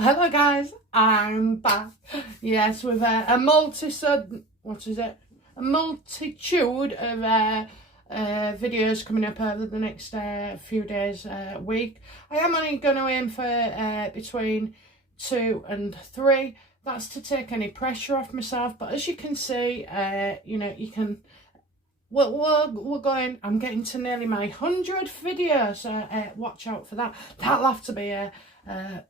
Well, hello guys, I'm back. Yes, with a multitude of videos coming up over the next few days, week. I am only going to aim for between 2 and 3. That's to take any pressure off myself. But as you can see, you can. We're going. I'm getting to nearly my 100th video, so watch out for that. That'll have to be a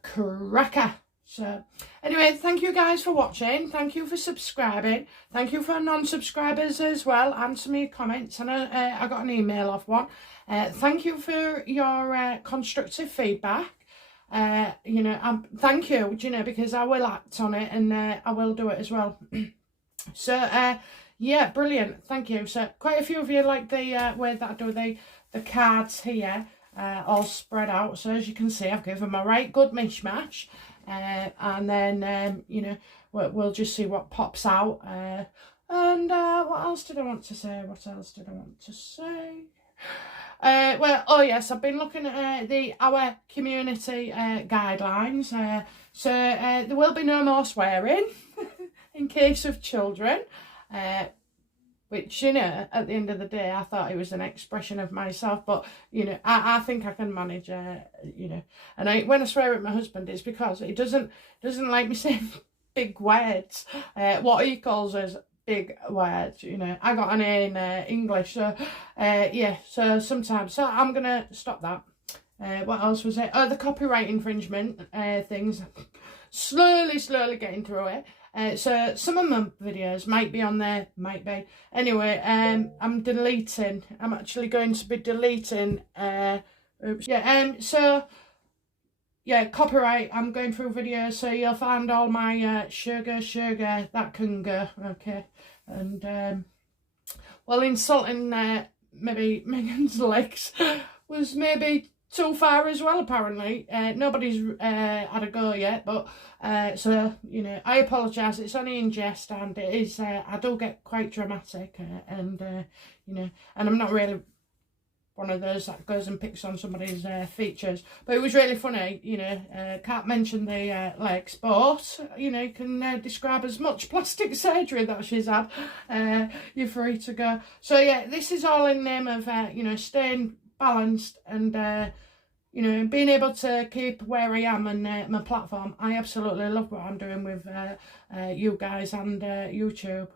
cracker. So anyway, thank you guys for watching. Thank you for subscribing. Thank you for non-subscribers as well. Answer me comments, and I got an email off one. Thank you for your constructive feedback. Thank you. Because I will act on it, and I will do it as well. So yeah, brilliant. Thank you. So quite a few of you like the way that I do the cards here, all spread out. So as you can see, I've given them a right good mishmash. And then, we'll just see what pops out. And what else did I want to say? Oh yes, I've been looking at our community guidelines. So there will be no more swearing in case of children. Which, at the end of the day, I thought it was an expression of myself. But, I think I can manage, And when I swear at my husband, it's because he doesn't like me saying big words. What he calls as big words, I got an A in English. So, so sometimes. So I'm going to stop that. What else was it? Oh, the copyright infringement things. Slowly getting through it. So some of my videos might be on there, might be. Anyway, I'm actually going to be deleting, copyright, I'm going through videos, so you'll find all my sugar, that can go, okay. And, insulting maybe Megan's legs was maybe too far as well, apparently. Nobody's had a go yet, but so I apologise. It's only in jest, and it is. I do get quite dramatic, and I'm not really one of those that goes and picks on somebody's features. But it was really funny. Can't mention the legs, but you can describe as much plastic surgery that she's had. You're free to go. So yeah, this is all in name of staying balanced and being able to keep where I am and my platform. I absolutely love what I'm doing with you guys and YouTube.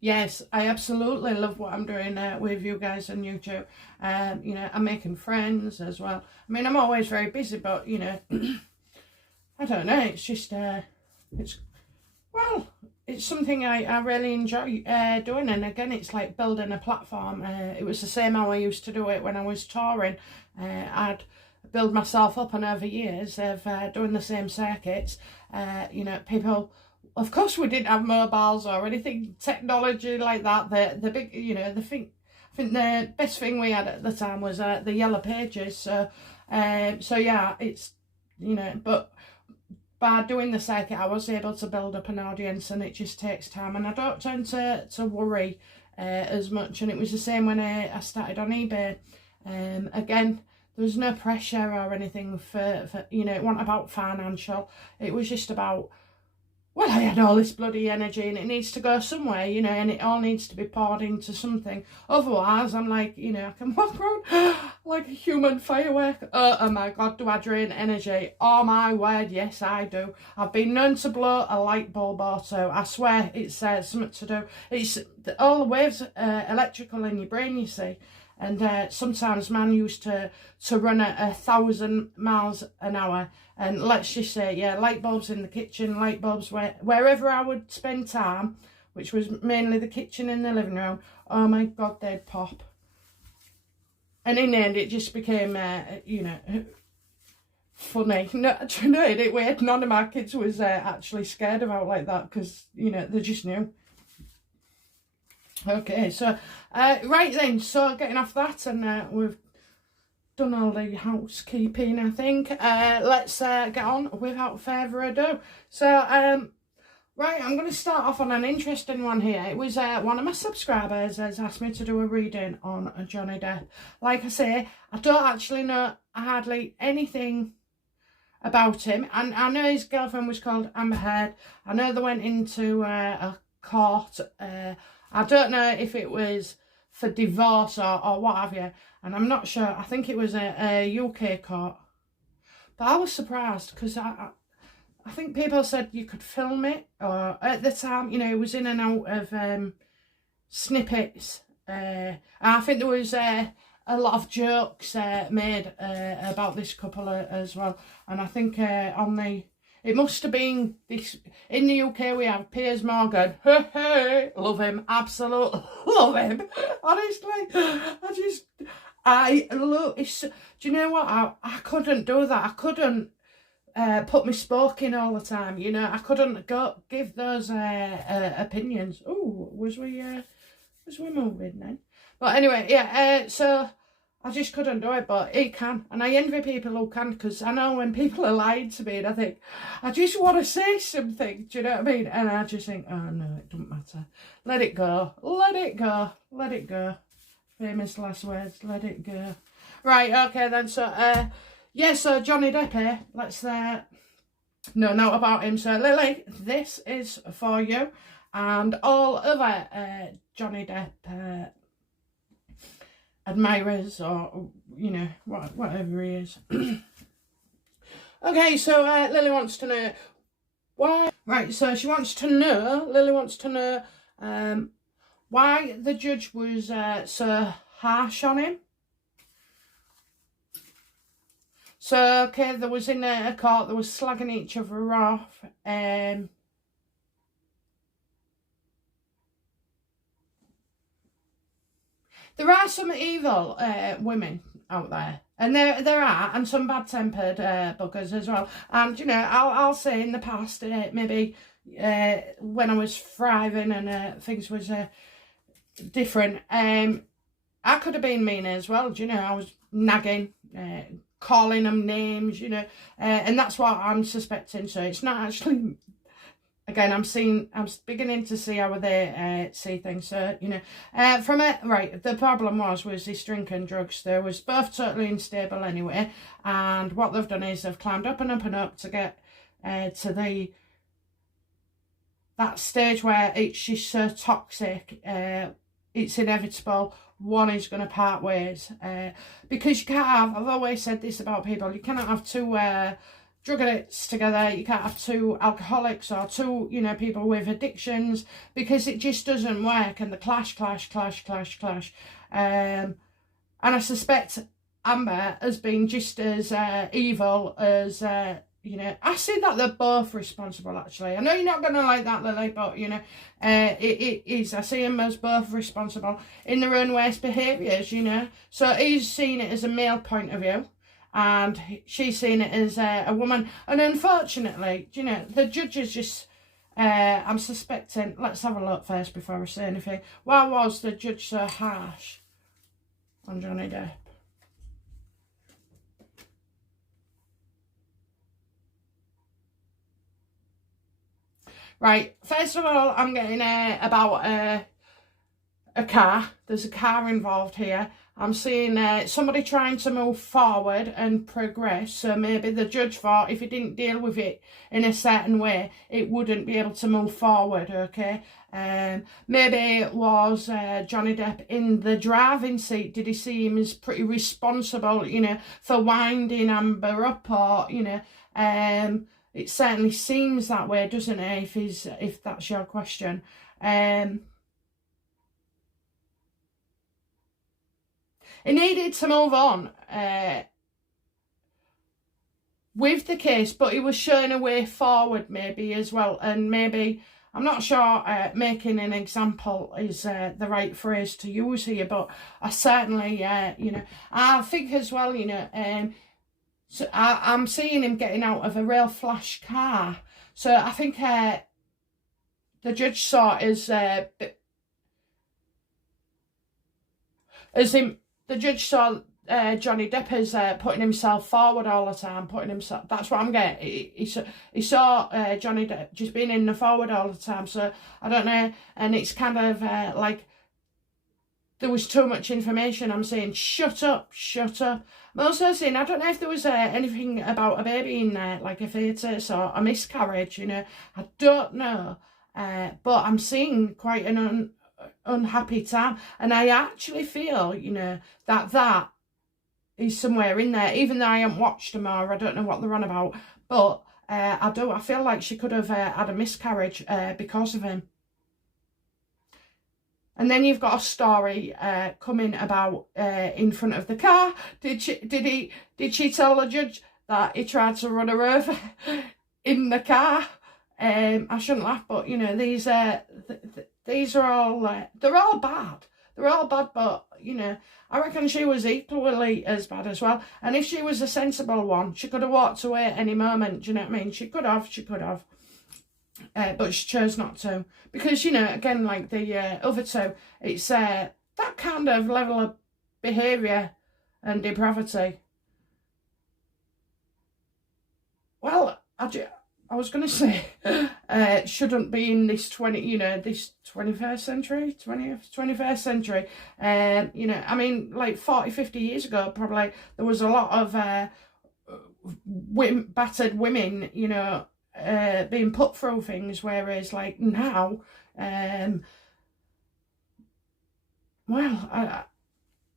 Yes, I absolutely love what I'm doing with you guys and YouTube. I'm making friends as well. I mean, I'm always very busy, but I don't know, it's just it's something I really enjoy doing. And again, it's like building a platform. It was the same how I used to do it when I was touring. I'd build myself up, and over years of doing the same circuits, people, of course we didn't have mobiles or anything technology like that. The big, I think the best thing we had at the time was the yellow pages. So yeah, it's, but by doing the circuit, I was able to build up an audience, and it just takes time, and I don't tend to worry as much. And it was the same when I started on eBay. Again, there was no pressure or anything for it wasn't about financial. It was just about, well, I had all this bloody energy and it needs to go somewhere, and it all needs to be poured into something. Otherwise, I'm like, I can walk around like a human firework. Oh my God, do I drain energy? Oh my word, yes, I do. I've been known to blow a light bulb or so. I swear it's something to do. It's all the waves electrical in your brain, you see. And sometimes man used to run at 1,000 miles an hour. And let's just say, yeah, light bulbs in the kitchen, light bulbs wherever I would spend time, which was mainly the kitchen and the living room. Oh my God, they'd pop. And in the end, it just became, funny. No, it weird. None of my kids was actually scared about like that, because, they just knew. Okay, so, right then, so getting off that, and we've done all the housekeeping, I think. Let's get on without further ado. So, right, I'm going to start off on an interesting one here. It was one of my subscribers has asked me to do a reading on Johnny Depp. Like I say, I don't actually know hardly anything about him. And I know his girlfriend was called Amber Heard. I know they went into a court. I don't know if it was for divorce or what have you. And I'm not sure. I think it was a UK court. But I was surprised because I think people said you could film it. Or at the time, you know, it was in and out of snippets. I think there was a lot of jokes made about this couple as well. And I think it must have been this, in the UK we have Piers Morgan. Hey, love him, absolutely love him. Honestly, I love, do you know what, I couldn't do that. I couldn't put my spoke in all the time, you know. I couldn't go give those opinions. Oh, was we moving then? But anyway, yeah, so I just couldn't do it, but he can. And I envy people who can, because I know when people are lying to me and I think, I just want to say something, do you know what I mean? And I just think, oh no, it doesn't matter. Let it go, let it go, let it go. Famous last words, let it go. Right, okay then, so, yeah, so Johnny Depp here, let's, no, not about him. So Lily, this is for you and all other Johnny Depp admirers, or, you know, whatever he is. Okay, so Lily wants to know why. Right, so she wants to know, Lily wants to know why the judge was so harsh on him. So, okay, there was in a court, they was slagging each other off. There are some evil women out there, and there are, and some bad-tempered buggers as well. And, you know, I'll say in the past, maybe when I was thriving and things was different, I could have been mean as well. Do you know, I was nagging, calling them names, you know, and that's what I'm suspecting. So it's not actually. Again, I'm beginning to see how they see things. So, you know, from it, right, the problem was this drink and drugs. They was both totally unstable anyway. And what they've done is they've climbed up and up and up to get to that stage where it's just so toxic. It's inevitable. One is going to part ways. Because you can't have, I've always said this about people, you cannot have two drug addicts together. You can't have two alcoholics or two, you know, people with addictions, because it just doesn't work, and the clash. And I suspect Amber has been just as evil as, you know, I see that they're both responsible, actually. I know you're not going to like that, Lily, but, you know, it is. I see them as both responsible in their own worst behaviours, you know. So he's seen it as a male point of view, and she's seen it as a woman. And unfortunately, you know, the judge is just, I'm suspecting, let's have a look first before I say anything. Why was the judge so harsh on Johnny Depp? Right, first of all, I'm getting about a car. There's a car involved here. I'm seeing somebody trying to move forward and progress. So maybe the judge thought if he didn't deal with it in a certain way, it wouldn't be able to move forward, okay? Maybe it was Johnny Depp in the driving seat. Did he see him as pretty responsible, you know, for winding Amber up, or, you know, it certainly seems that way, doesn't it, if that's your question. He needed to move on with the case, but he was showing a way forward maybe as well. And maybe, I'm not sure making an example is the right phrase to use here, but I certainly, you know, I think as well, you know, so I'm seeing him getting out of a real flash car. So I think the judge saw it as him. The judge saw Johnny Depp as putting himself forward all the time, that's what I'm getting. He saw Johnny Depp just being in the forward all the time. So I don't know, and it's kind of like there was too much information. I'm saying, shut up, shut up. I'm also saying, I don't know if there was anything about a baby in there, like a fetus or a miscarriage, you know. I don't know. But I'm seeing quite an unhappy time. And I actually feel, you know, that is somewhere in there, even though I haven't watched them or I don't know what they're on about. But I feel like she could have had a miscarriage because of him. And then you've got a story coming about in front of the car. Did she tell the judge that he tried to run her over in the car? I shouldn't laugh, but you know, these are all they're all bad. They're all bad, but you know, I reckon she was equally as bad as well. And if she was a sensible one, she could have walked away at any moment. Do you know what I mean? She could have. But she chose not to, because, you know, again, like the other two, it's that kind of level of behaviour and depravity. Well, I was going to say, shouldn't be in this this 21st century, 21st century. You know, I mean, like 40, 50 years ago, probably there was a lot of battered women, you know, being put through things, whereas like now, well,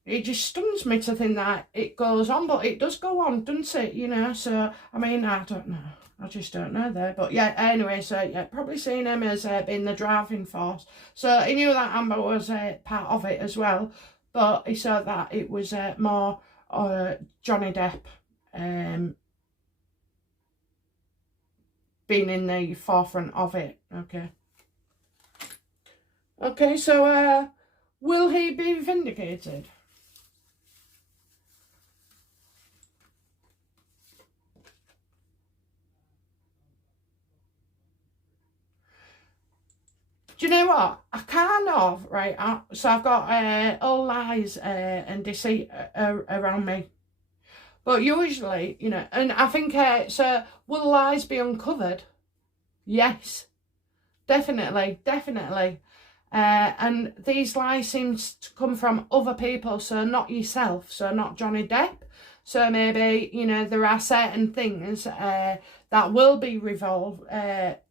it just stuns me to think that it goes on, but it does go on, doesn't it? You know, so I mean, I don't know. I just don't know there. But yeah, anyway, so yeah, probably seen him as being the driving force. So he knew that Amber was part of it as well, but he saw that it was more Johnny Depp being in the forefront of it. Okay, so will he be vindicated? Do you know what? I kind of, right, so I've got all lies and deceit around me. But usually, you know, and I think, so will lies be uncovered? Yes, definitely. And these lies seem to come from other people, so not yourself, so not Johnny Depp. So maybe, you know, there are certain things that will be revealed that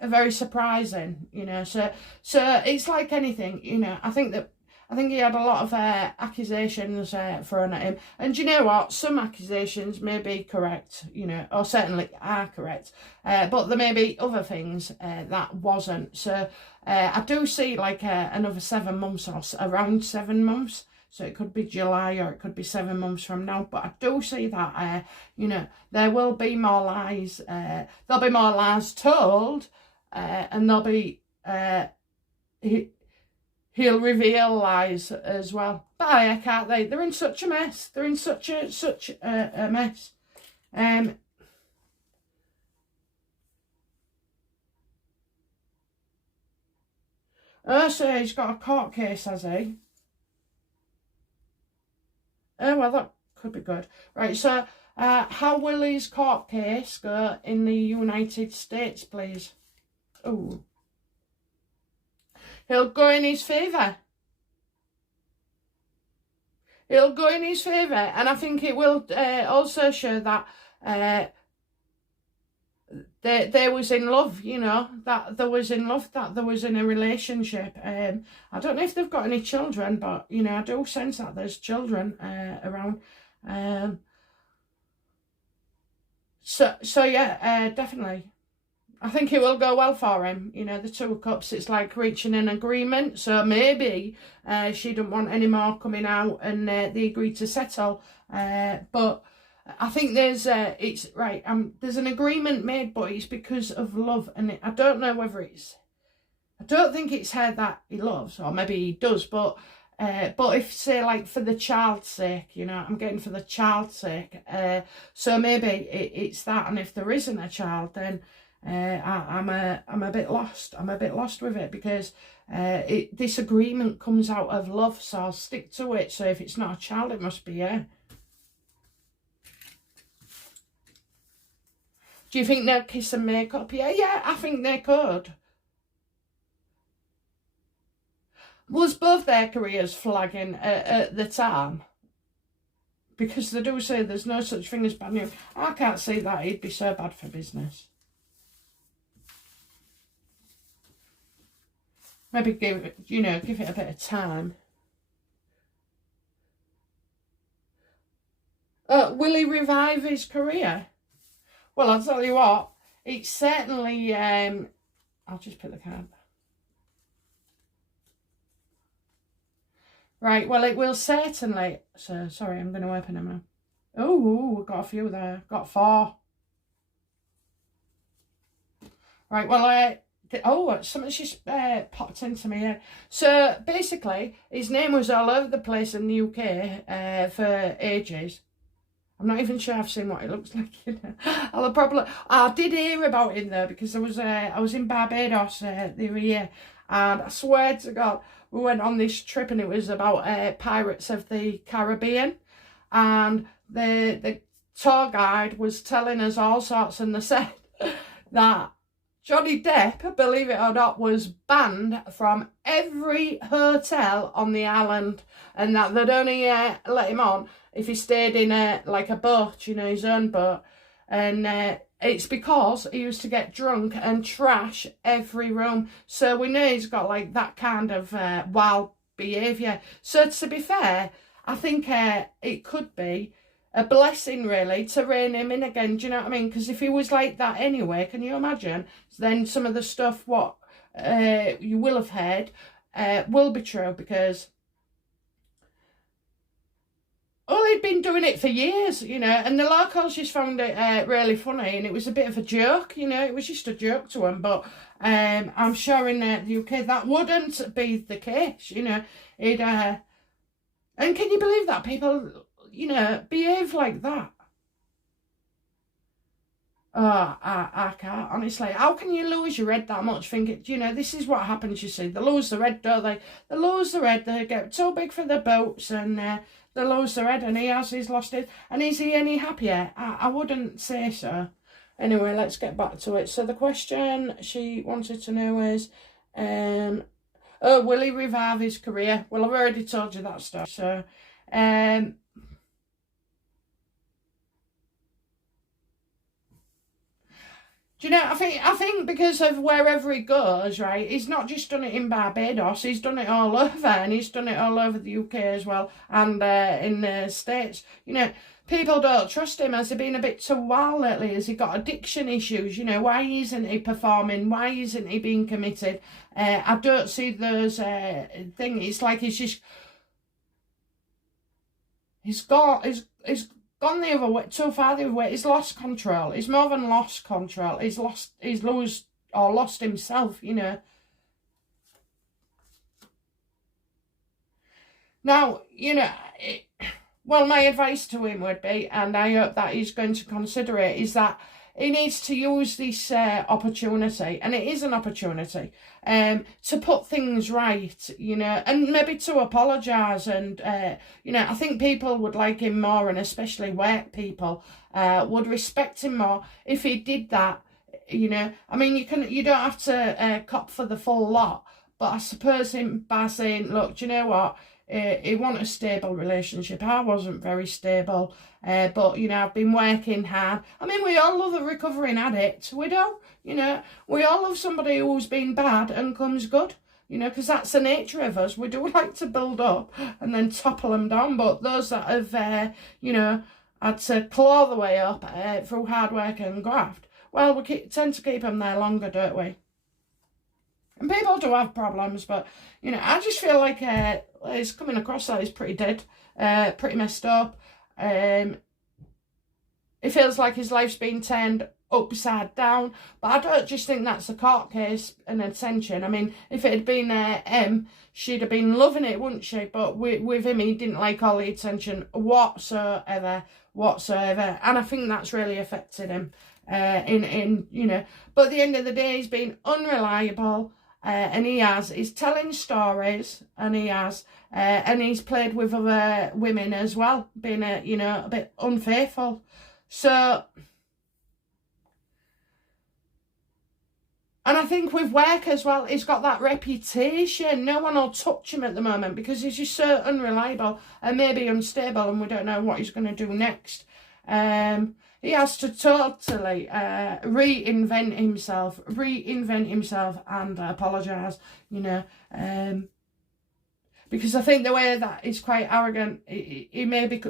are very surprising, you know. So it's like anything, you know. I think he had a lot of accusations thrown at him, and you know what? Some accusations may be correct, you know, or certainly are correct, but there may be other things that wasn't. So I do see like another 7 months or around 7 months. So it could be July or it could be 7 months from now. But I do see that, you know, there will be more lies. There'll be more lies told, and there'll be he'll reveal lies as well. But can't they? They're in such a mess. They're in such a mess. Oh, so he's got a court case, has he? Oh, well, that could be good. Right, so how will his court case go in the United States, please? Oh. He'll go in his favour. It'll go in his favour, and I think it will also show that they was in love, you know, that there was in love, that there was in a relationship. I don't know if they've got any children, but, you know, I do sense that there's children around. So yeah, definitely. I think it will go well for him. You know, the Two of Cups, it's like reaching an agreement. So maybe she didn't want any more coming out and they agreed to settle. But I think there's it's right. There's an agreement made, but it's because of love, and I don't know whether it's. I don't think it's her that he loves, or maybe he does. But if say like for the child's sake, you know, I'm getting for the child's sake. So maybe it's that, and if there isn't a child, then I'm a bit lost. I'm a bit lost with it because this agreement comes out of love, so I'll stick to it. So if it's not a child, it must be her. Do you think they'll kiss and make up? Yeah, I think they could. Was both their careers flagging at the time? Because they do say there's no such thing as bad news. I can't see that he'd be so bad for business. Maybe give it a bit of time. Will he revive his career? Well, I'll tell you what, it's certainly, I'll just put the card. Right, well, it will certainly, so, sorry, I'm going to open them now. Oh, we've got a few there, got 4. Right, well, something just popped into my head. So, basically, his name was all over the place in the UK for ages. I'm not even sure I've seen what it looks like. I did hear about him though, because I was in Barbados the other year, and I swear to God, we went on this trip and it was about Pirates of the Caribbean, and the tour guide was telling us all sorts, and they said that Johnny Depp, believe it or not, was banned from every hotel on the island, and that they'd only let him on if he stayed in a boat, his own boat. And it's because he used to get drunk and trash every room. So we know he's got that kind of wild behaviour. So to be fair, I think it could be a blessing really to rein him in again. Do you know what I mean? Because if he was like that anyway, can you imagine? Then some of the stuff what you will have heard will be true, because he'd been doing it for years, and the locals just found it really funny, and it was a bit of a joke, it was just a joke to them. But I'm sure in the UK that wouldn't be the case, it and can you believe that people behave like that? Oh, I can't, honestly. How can you lose your head that much? Thinking, this is what happens, you see. They lose their head, don't they? They lose their head, they get too big for their boats, and they lose their head, and he's lost it. And is he any happier? I wouldn't say so. Anyway, let's get back to it. So the question she wanted to know is, will he revive his career? Well, I've already told you that stuff. So, do you know, I think because of wherever he goes, right, he's not just done it in Barbados, he's done it all over, and he's done it all over the UK as well, and in the States. People don't trust him. Has he been a bit too wild lately? Has he got addiction issues? Why isn't he performing? Why isn't he being committed? I don't see those things. It's like he's gone the other way, too far the other way. He's lost control. He's more than lost control. He's lost himself, Now, well, my advice to him would be, and I hope that he's going to consider it, is that he needs to use this opportunity, and it is an opportunity, to put things right, and maybe to apologise. And, I think people would like him more, and especially work people would respect him more if he did that, I mean, you don't have to cop for the full lot, but I suppose him by saying, look, do you know what? He want a stable relationship. I wasn't very stable, but I've been working hard. I mean, we all love a recovering addict. We do, we all love somebody who's been bad and comes good, because that's the nature of us. We do like to build up and then topple them down. But those that have, had to claw the way up through hard work and graft, well, we tend to keep them there longer, don't we? And people do have problems, but, I just feel like he's coming across that he's pretty dead, pretty messed up. It feels like his life's been turned upside down, but I don't just think that's a court case and attention. I mean, if it had been M, she'd have been loving it, wouldn't she? But with him, he didn't like all the attention whatsoever. And I think that's really affected him. But at the end of the day, he's been unreliable. And he's telling stories, and and he's played with other women as well, being a bit unfaithful. So And I think with work as well, he's got that reputation. No one will touch him at the moment because he's just so unreliable and maybe unstable, and we don't know what he's going to do next. He has to totally reinvent himself and apologise, you know. Because I think the way that he's quite arrogant, he may be,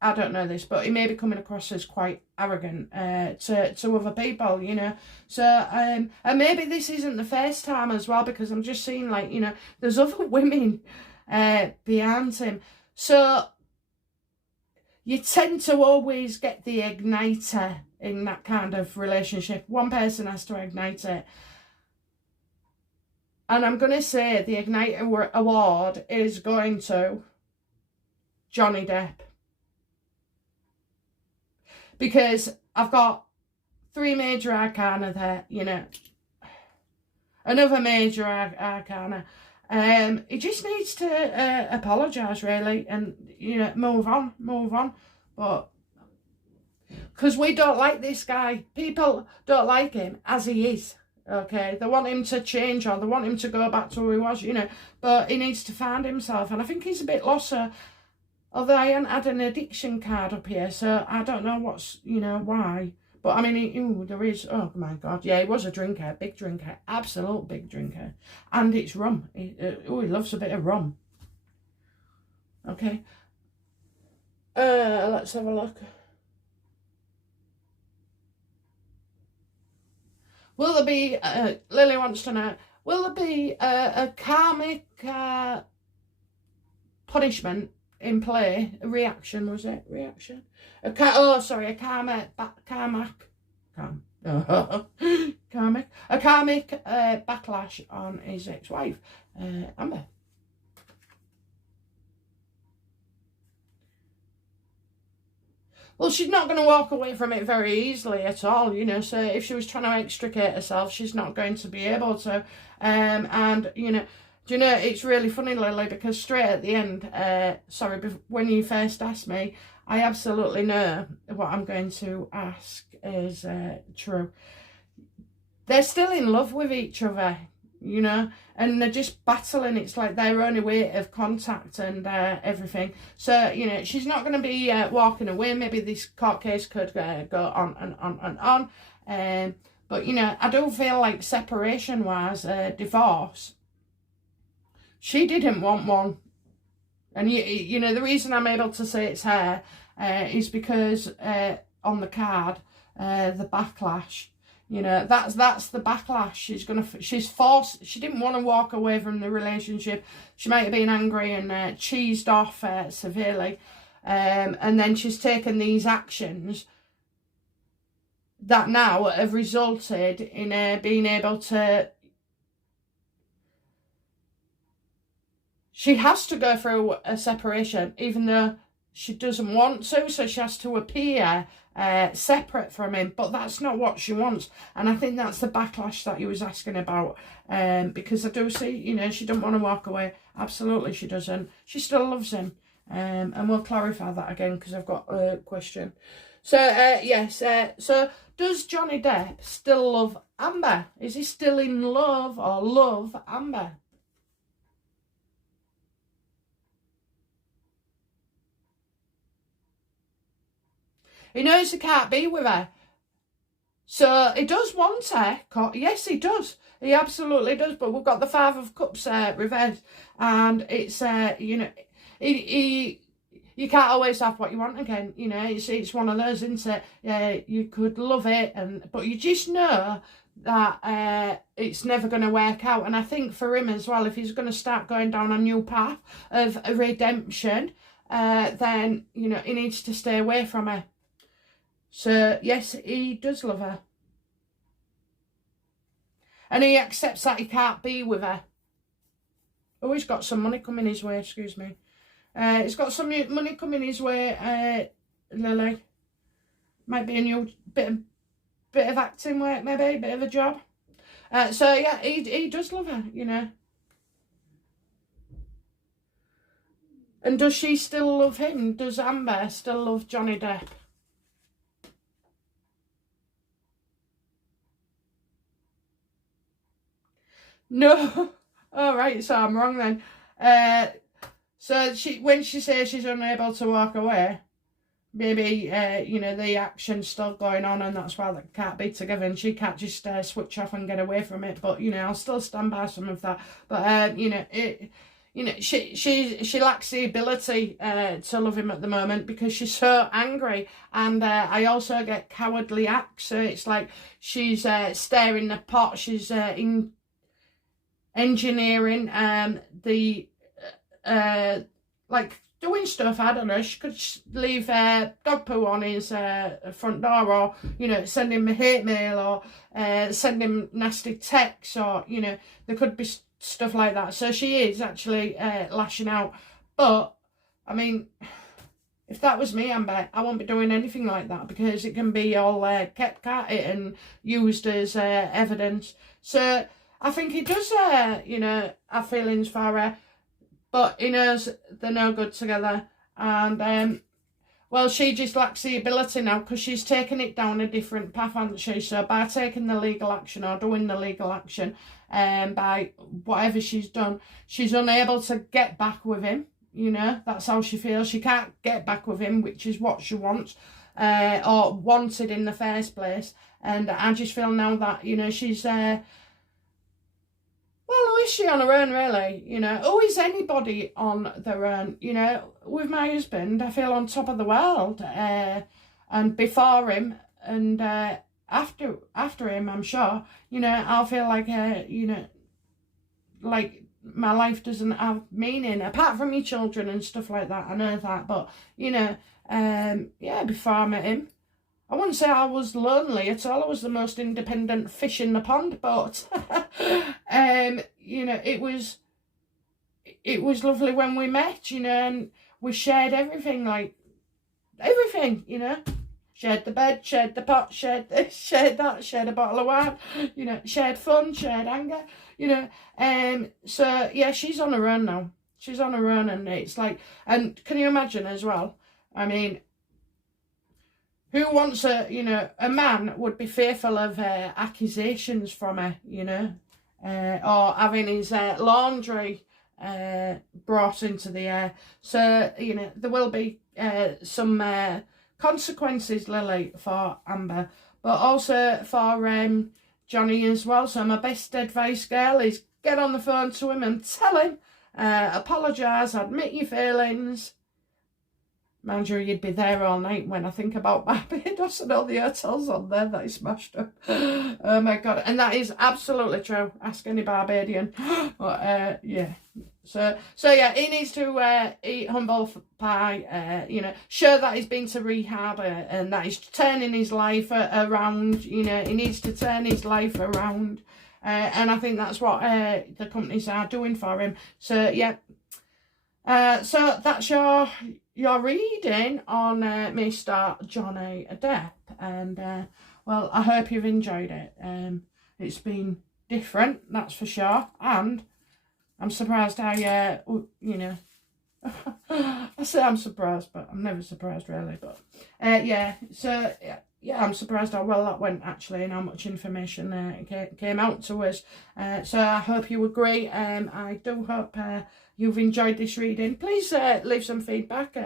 I don't know this, but he may be coming across as quite arrogant to other people, you know. So, and maybe this isn't the first time as well, because I'm just seeing, like, you know, there's other women behind him. So, you tend to always get the igniter in that kind of relationship. One person has to ignite it. And I'm going to say the Igniter Award is going to Johnny Depp. Because I've got 3 major arcana there, you know. Another major arcana. He just needs to apologise, really, and, you know, move on. But, because we don't like this guy. People don't like him as he is. Okay, they want him to change, or they want him to go back to who he was, you know, but he needs to find himself, and I think he's a bit lost, although I haven't had an addiction card up here, so I don't know what's, you know, why, but I mean, there is, oh my God, yeah, he was a drinker, big drinker, absolute big drinker, and it's rum, he loves a bit of rum. Okay, let's have a look. Will there be, Lily wants to know, will there be a karmic punishment in play? A reaction, was it? Reaction? A karmic backlash on his ex-wife, Amber. Well, she's not going to walk away from it very easily at all, you know, so if she was trying to extricate herself, she's not going to be able to. And, you know, do you know, it's really funny, Lily, because straight at the end, when you first asked me, I absolutely know what I'm going to ask is true. They're still in love with each other, you know, and they're just battling. It's like their only way of contact and everything. So, you know, she's not going to be walking away. Maybe this court case could go on and on and on. But, you know, I do feel like separation-wise, divorce, she didn't want one. And, you know, the reason I'm able to say it's her is because on the card, the backlash, you know, that's the backlash. She's forced. She didn't want to walk away from the relationship. She might have been angry and cheesed off severely, and then she's taken these actions that now have resulted in being able to. She has to go through a separation, even though she doesn't want to. So she has to appear separate from him, but that's not what she wants. And I think that's the backlash that he was asking about, because I do see, you know, she doesn't want to walk away. Absolutely she doesn't. She still loves him, and we'll clarify that again because I've got a question. So yes, so does Johnny Depp still love Amber? Is he still in love or love Amber? He knows he can't be with her. So he does want her. Yes, he does. He absolutely does. But we've got the Five of Cups reversed. And it's, you know, you can't always have what you want again. You know, it's one of those, isn't it? Yeah, you could love it, but you just know that it's never going to work out. And I think for him as well, if he's going to start going down a new path of redemption, then, you know, he needs to stay away from her. So, yes, he does love her. And he accepts that he can't be with her. Oh, he's got some money coming his way, excuse me. He's got some money coming his way, Lily. Might be a new bit of acting work, maybe, a bit of a job. So, yeah, he does love her, you know. And does she still love him? Does Amber still love Johnny Depp? No. All right, so I'm wrong then. So when she says she's unable to walk away, maybe, you know, the action's still going on and that's why they can't be together and she can't just switch off and get away from it. But, you know, I'll still stand by some of that. But, you know, she lacks the ability to love him at the moment because she's so angry. And I also get cowardly acts. So it's like she's stirring the pot. She's engineering the... like doing stuff, I don't know, she could leave dog poo on his front door, or, you know, send him a hate mail, or send him nasty texts, or, you know, there could be stuff like that. So she is actually lashing out. But, I mean, if that was me, Amber, I won't be doing anything like that because it can be all kept at it and used as evidence. So I think he does, you know, have feelings for her. But he knows they're no good together. And, well, she just lacks the ability now because she's taken it down a different path, hasn't she? So by taking the legal action or doing the legal action, by whatever she's done, she's unable to get back with him. You know, that's how she feels. She can't get back with him, which is what she wants, or wanted in the first place. And I just feel now that, you know, she's... well, who is she on her own, really? You know, who is anybody on their own? You know, with my husband, I feel on top of the world. And before him and after him, I'm sure, you know, I'll feel like, you know, like my life doesn't have meaning, apart from your children and stuff like that. I know that. But, you know, yeah, before I met him, I wouldn't say I was lonely at all. I was the most independent fish in the pond, but you know, it was lovely when we met, you know, and we shared everything, like everything, you know. Shared the bed, shared the pot, shared this, shared that, shared a bottle of wine, you know, shared fun, shared anger, you know. So yeah, she's on her own now. She's on her own, and it's like, and can you imagine as well? I mean, who wants you know, a man would be fearful of accusations from her, you know, or having his laundry brought into the air. So, you know, there will be some consequences, Lily, for Amber, but also for Johnny as well. So my best advice, girl, is get on the phone to him and tell him, apologise, admit your feelings. Mind you, you'd be there all night when I think about Barbados and all the hotels on there that he smashed up. Oh my God. And that is absolutely true. Ask any Barbadian. But yeah. So yeah, he needs to eat humble pie, you know, show that he's been to rehab and that he's turning his life around, you know, he needs to turn his life around. And I think that's what the companies are doing for him. So yeah. So that's your reading on Mr. Johnny Depp, and well, I hope you've enjoyed it. It's been different, that's for sure, and I'm surprised how you know, I say I'm surprised, but I'm never surprised really. But yeah, so yeah, I'm surprised how well that went actually, and how much information came out to us. So I hope you agree. I do hope you've enjoyed this reading. Please leave some feedback,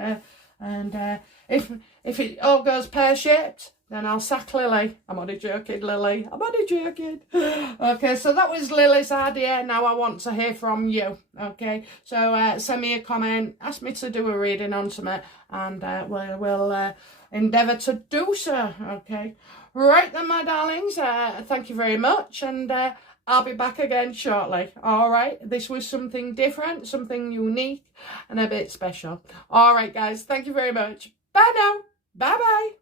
and if it all goes pear-shaped, then I'll sack Lily. I'm only joking, Lily. I'm only joking. Okay, so that was Lily's idea. Now I want to hear from you. Okay, so send me a comment, ask me to do a reading on something, and we'll endeavour to do so. Okay, right then, my darlings. Thank you very much, and I'll be back again shortly. All right, this was something different, something unique, and a bit special. All right, guys. Thank you very much. Bye now. Bye bye.